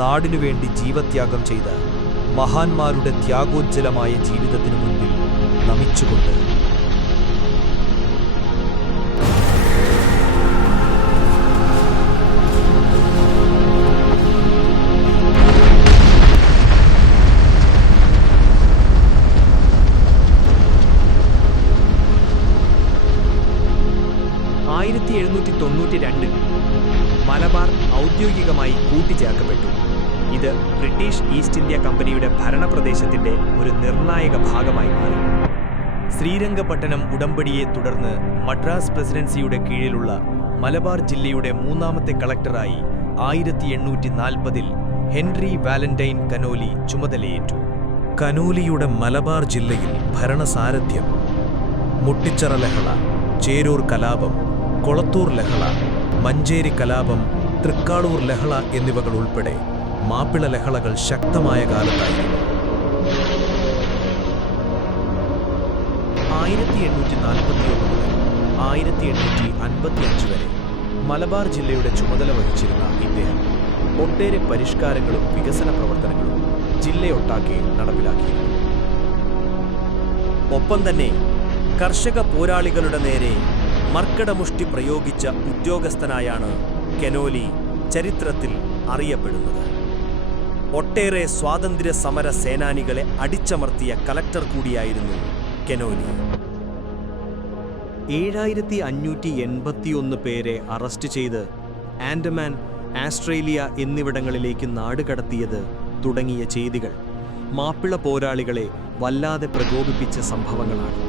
നാടിനുവേണ്ടി ജീവത്യാഗം ചെയ്ത മഹാന്മാരുടെ ത്യാഗോജ്ജലമായ ജീവിതത്തിനു മുൻപിൽ നമിച്ചുകൊണ്ട് മലബാർ ഔദ്യോഗികമായി കൂട്ടിച്ചേർക്കപ്പെട്ടു. ഇത് ബ്രിട്ടീഷ് ഈസ്റ്റ് ഇന്ത്യ കമ്പനിയുടെ ഭരണപ്രദേശത്തിന്റെ ഒരു നിർണായക ഭാഗമായി മാറി. ശ്രീരംഗപട്ടണം ഉടമ്പടിയെ തുടർന്ന് മദ്രാസ് പ്രസിഡൻസിയുടെ കീഴിലുള്ള മലബാർ ജില്ലയുടെ മൂന്നാമത്തെ കളക്ടറായി 1840 ഹെൻറി വാലന്റൈൻ കനോലി ചുമതലയേറ്റു. കനോലിയുടെ മലബാർ ജില്ലയിൽ ഭരണസാരഥ്യം മുട്ടിച്ചിറ ലഹള, ചേരൂർ കലാപം, കൊളത്തൂർ ലഹള, മഞ്ചേരി കലാപം, തൃക്കാളൂർ ലഹള എന്നിവകൾ ഉൾപ്പെടെ മാപ്പിള ലഹളകൾ ശക്തമായ കാലത്തായിരുന്നു. 1841 മുതൽ 1855 വരെ മലബാർ ജില്ലയുടെ ചുമതല വഹിച്ചിരുന്ന ഇദ്ദേഹം ഒട്ടേറെ പരിഷ്കാരങ്ങളും വികസന പ്രവർത്തനങ്ങളും ജില്ലയൊട്ടാക്കി നടപ്പിലാക്കിയിരുന്നു. ഒപ്പം തന്നെ കർഷക പോരാളികളുടെ നേരെ മർക്കടമുഷ്ടി പ്രയോഗിച്ച ഉദ്യോഗസ്ഥനായാണ് കനോലി ചരിത്രത്തിൽ അറിയപ്പെടുന്നത്. ഒട്ടേറെ സ്വാതന്ത്ര്യ സമര സേനാനികളെ അടിച്ചമർത്തിയ കലക്ടർ കൂടിയായിരുന്നു കനോലി. 7581 പേരെ അറസ്റ്റ് ചെയ്ത് ആൻഡമാൻ, ആസ്ട്രേലിയ എന്നിവിടങ്ങളിലേക്ക് നാടുകടത്തിയത് തുടങ്ങിയ ചെയ്തികൾ മാപ്പിള പോരാളികളെ വല്ലാതെ പ്രകോപിപ്പിച്ച സംഭവങ്ങളാണ്.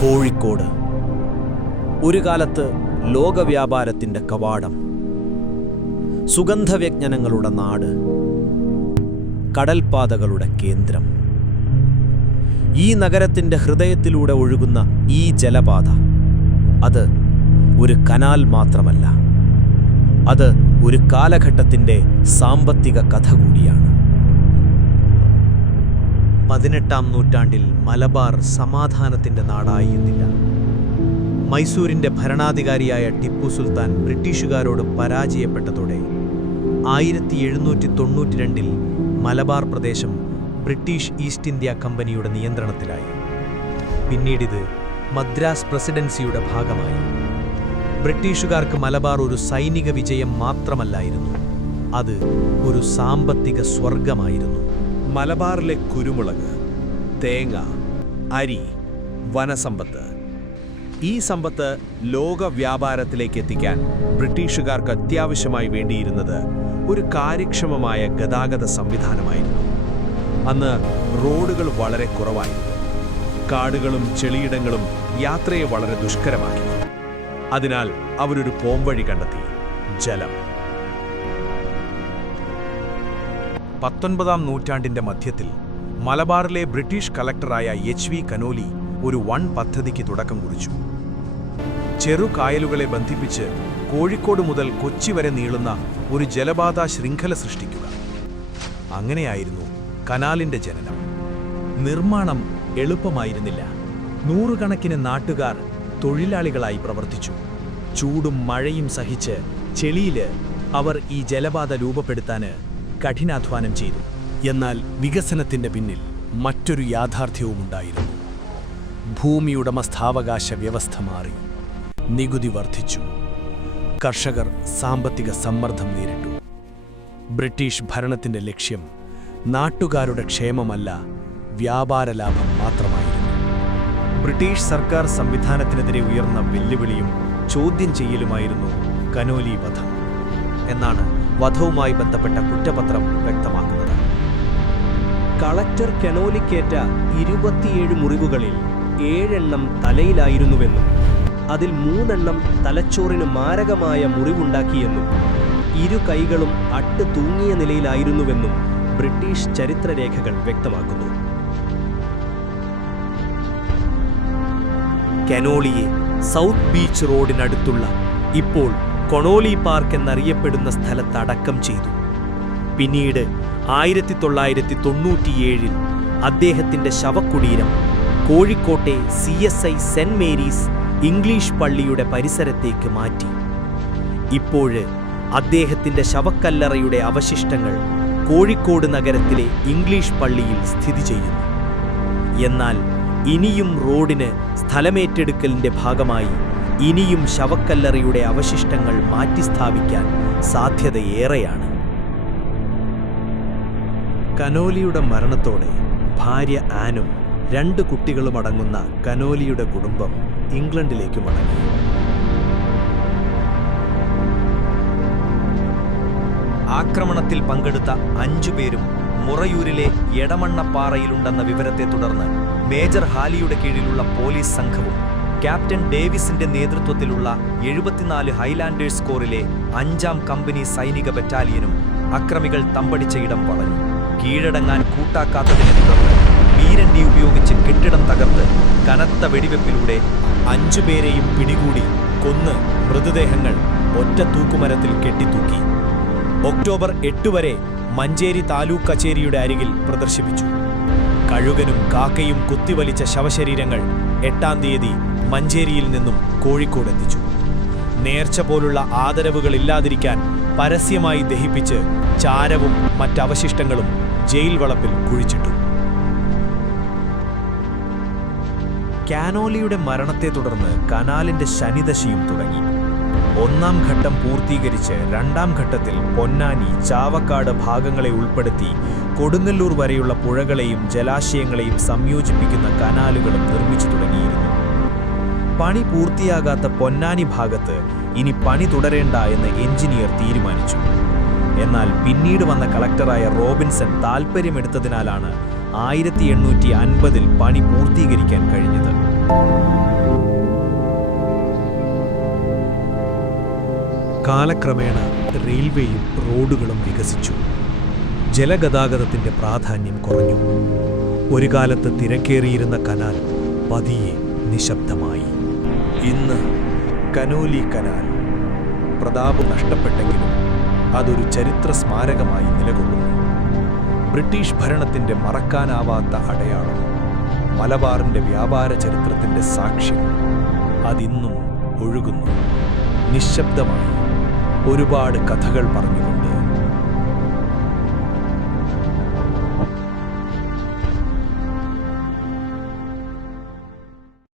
കോഴിക്കോട് ഒരു കാലത്ത് ലോകവ്യാപാരത്തിൻ്റെ കവാടം, സുഗന്ധവ്യഞ്ജനങ്ങളുടെ നാട്, കടൽപ്പാതകളുടെ കേന്ദ്രം. ഈ നഗരത്തിൻ്റെ ഹൃദയത്തിലൂടെ ഒഴുകുന്ന ഈ ജലപാത അത് ഒരു കനാൽ മാത്രമല്ല, അത് ഒരു കാലഘട്ടത്തിൻ്റെ സാമ്പത്തിക കഥ കൂടിയാണ്. 18-ാം നൂറ്റാണ്ടിൽ മലബാർ സമാധാനത്തിൻ്റെ നാടായിരുന്നില്ല. മൈസൂരിൻ്റെ ഭരണാധികാരിയായ ടിപ്പു സുൽത്താൻ ബ്രിട്ടീഷുകാരോട് പരാജയപ്പെട്ടതോടെ 1792 മലബാർ പ്രദേശം ബ്രിട്ടീഷ് ഈസ്റ്റ് ഇന്ത്യ കമ്പനിയുടെ നിയന്ത്രണത്തിലായി. പിന്നീടിത് മദ്രാസ് പ്രസിഡൻസിയുടെ ഭാഗമായി. ബ്രിട്ടീഷുകാർക്ക് മലബാർ ഒരു സൈനിക വിജയം മാത്രമല്ലായിരുന്നു, അത് ഒരു സാമ്പത്തിക സ്വർഗമായിരുന്നു. മലബാറിലെ കുരുമുളക്, തേങ്ങ, അരി, വനസമ്പത്ത്, ഈ സമ്പത്ത് ലോക വ്യാപാരത്തിലേക്ക് എത്തിക്കാൻ ബ്രിട്ടീഷുകാർക്ക് അത്യാവശ്യമായി വേണ്ടിയിരുന്നത് ഒരു കാര്യക്ഷമമായ ഗതാഗത സംവിധാനമായിരുന്നു. അന്ന് റോഡുകൾ വളരെ കുറവായിരുന്നു. കാടുകളും ചെളിയിടങ്ങളും യാത്രയെ വളരെ ദുഷ്കരമാക്കി. അതിനാൽ അവരൊരു പോംവഴി കണ്ടെത്തി: ജലം. 19-ാം നൂറ്റാണ്ടിൻ്റെ മധ്യത്തിൽ മലബാറിലെ ബ്രിട്ടീഷ് കളക്ടറായ എച്ച്.വി. കനോലി ഒരു വൺ പദ്ധതിക്ക് തുടക്കം കുറിച്ചു. ചെറുകായലുകളെ ബന്ധിപ്പിച്ച് കോഴിക്കോട് മുതൽ കൊച്ചി വരെ നീളുന്ന ഒരു ജലപാത ശൃംഖല സൃഷ്ടിക്കുക. അങ്ങനെയായിരുന്നു കനാലിൻ്റെ ജനനം. നിർമ്മാണം എളുപ്പമായിരുന്നില്ല. നൂറുകണക്കിന് നാട്ടുകാർ തൊഴിലാളികളായി പ്രവർത്തിച്ചു. ചൂടും മഴയും സഹിച്ച് ചെളിയിൽ അവർ ഈ ജലപാത രൂപപ്പെടുത്താൻ കഠിനാധ്വാനം ചെയ്തു. എന്നാൽ വികസനത്തിൻ്റെ പിന്നിൽ മറ്റൊരു യാഥാർത്ഥ്യവുമുണ്ടായിരുന്നു. ഭൂമിയുടമസ്ഥാവകാശ വ്യവസ്ഥ മാറി, നികുതി വർദ്ധിച്ചു, കർഷകർ സാമ്പത്തിക സമ്മർദ്ദം നേരിട്ടു. ബ്രിട്ടീഷ് ഭരണത്തിൻ്റെ ലക്ഷ്യം നാട്ടുകാരുടെ ക്ഷേമമല്ല, വ്യാപാര ലാഭം മാത്രമായിരുന്നു. ബ്രിട്ടീഷ് സർക്കാർ സംവിധാനത്തിനെതിരെ ഉയർന്ന വെല്ലുവിളിയും ചോദ്യം ചെയ്യലുമായിരുന്നു കനോലി വധം എന്നാണ് വധവുമായി ബന്ധപ്പെട്ട കുറ്റപത്രം വ്യക്തമാക്കുന്നത്. കളക്ടർ കനോലിക്കേറ്റ 27 മുറിവുകളിൽ 7 തലയിലായിരുന്നുവെന്നും അതിൽ 3 തലച്ചോറിന് മാരകമായ മുറിവുണ്ടാക്കിയെന്നും ഇരു കൈകളും അട്ട് തൂങ്ങിയ നിലയിലായിരുന്നുവെന്നും ബ്രിട്ടീഷ് ചരിത്രരേഖകൾ വ്യക്തമാക്കുന്നു. കനോലിയെ സൗത്ത് ബീച്ച് റോഡിനടുത്തുള്ള ഇപ്പോൾ കൊണോലി പാർക്ക് എന്നറിയപ്പെടുന്ന സ്ഥലത്ത് അടക്കം ചെയ്തു. പിന്നീട് 1997 അദ്ദേഹത്തിന്റെ ശവകുടീരം കോഴിക്കോട്ടെ CSI സെന്റ് മേരീസ് ഇംഗ്ലീഷ് പള്ളിയുടെ പരിസരത്തേക്ക് മാറ്റി. ഇപ്പോഴ് അദ്ദേഹത്തിന്റെ ശവക്കല്ലറയുടെ അവശിഷ്ടങ്ങൾ കോഴിക്കോട് നഗരത്തിലെ ഇംഗ്ലീഷ് പള്ളിയിൽ സ്ഥിതി ചെയ്യുന്നു. എന്നാൽ ഇനിയും റോഡിന് സ്ഥലമേറ്റെടുക്കലിന്റെ ഭാഗമായി ഇനിയും ശവക്കല്ലറയുടെ അവശിഷ്ടങ്ങൾ മാറ്റിസ്ഥാപിക്കാൻ സാധ്യതയേറെയാണ്. കനോലിയുടെ മരണത്തോടെ ഭാര്യ ആനും 2 കുട്ടികളുമടങ്ങുന്ന കനോലിയുടെ കുടുംബം ഇംഗ്ലണ്ടിലേക്ക് മടങ്ങി. ആക്രമണത്തിൽ പങ്കെടുത്ത 5 പേരും മുറയൂരിലെ എടമണ്ണപ്പാറയിലുണ്ടെന്ന വിവരത്തെ തുടർന്ന് മേജർ ഹാലിയുടെ കീഴിലുള്ള പോലീസ് സംഘവും ക്യാപ്റ്റൻ ഡേവിസിന്റെ നേതൃത്വത്തിലുള്ള 74 ഹൈലാൻഡേഴ്സ് കോറിലെ 5ാം കമ്പനി സൈനിക ബറ്റാലിയനും അക്രമികൾ തമ്പടിച്ച ഇടം വളഞ്ഞു. കീഴടങ്ങാൻ കൂട്ടാക്കാത്തതിനെ തുടർന്ന് പീരണ്ടി ഉപയോഗിച്ച് കെട്ടിടം തകർത്ത് കനത്ത വെടിവെപ്പിലൂടെ 5 പേരെയും പിടികൂടി കൊന്ന് മൃതദേഹങ്ങൾ ഒറ്റ തൂക്കുമരത്തിൽ കെട്ടിത്തൂക്കി. ഒക്ടോബർ 8 വരെ മഞ്ചേരി താലൂക്ക് കച്ചേരിയുടെ അരികിൽ പ്രദർശിപ്പിച്ചു. കഴുകനും കാക്കയും കുത്തിവലിച്ച ശവശരീരങ്ങൾ 8-ാം തീയതി മഞ്ചേരിയിൽ നിന്നും കോഴിക്കോടെത്തിച്ചു. നേർച്ച പോലുള്ള ആദരവുകളില്ലാതിരിക്കാൻ പരസ്യമായി ദഹിപ്പിച്ച് ചാരവും മറ്റവശിഷ്ടങ്ങളും ജയിൽ വളപ്പിൽ കുഴിച്ചിട്ടു. കാനോലിയുടെ മരണത്തെ തുടർന്ന് കനാലിന്റെ ശനിദശയും തുടങ്ങി. 1-ാം ഘട്ടം പൂർത്തീകരിച്ച് 2-ാം ഘട്ടത്തിൽ പൊന്നാനി, ചാവക്കാട് ഭാഗങ്ങളെ ഉൾപ്പെടുത്തി കൊടുങ്ങല്ലൂർ വരെയുള്ള പുഴകളെയും ജലാശയങ്ങളെയും സംയോജിപ്പിക്കുന്ന കനാലുകളും നിർമ്മിച്ചു തുടങ്ങിയിരുന്നു. പണി പൂർത്തിയാകാത്ത പൊന്നാനി ഭാഗത്ത് ഇനി പണി തുടരേണ്ട എന്ന് എഞ്ചിനീയർ തീരുമാനിച്ചു. എന്നാൽ പിന്നീട് വന്ന കളക്ടറായ റോബിൻസൺ താൽപ്പര്യമെടുത്തതിനാലാണ് 1850-ൽ പണി പൂർത്തീകരിക്കാൻ കഴിഞ്ഞത്. കാലക്രമേണ റെയിൽവേയും റോഡുകളും വികസിച്ചു. ജലഗതാഗതത്തിന്റെ പ്രാധാന്യം കുറഞ്ഞു. ഒരു കാലത്ത് തിരക്കേറിയിരുന്ന കനാൽ പതിയെ നിശബ്ദമായി. ഇന്ന് കനോലി കനാൽ പ്രതാപം നഷ്ടപ്പെട്ടെങ്കിലും അതൊരു ചരിത്ര സ്മാരകമായി നിലകൊള്ളുന്നു. ബ്രിട്ടീഷ് ഭരണത്തിന്റെ മറക്കാനാവാത്ത അടയാളം, മലബാറിന്റെ വ്യാപാര ചരിത്രത്തിന്റെ സാക്ഷ്യം. അതിന്നും ഒഴുകുന്നു നിശബ്ദമായി, ഒരുപാട് കഥകൾ പറഞ്ഞുകൊണ്ട്.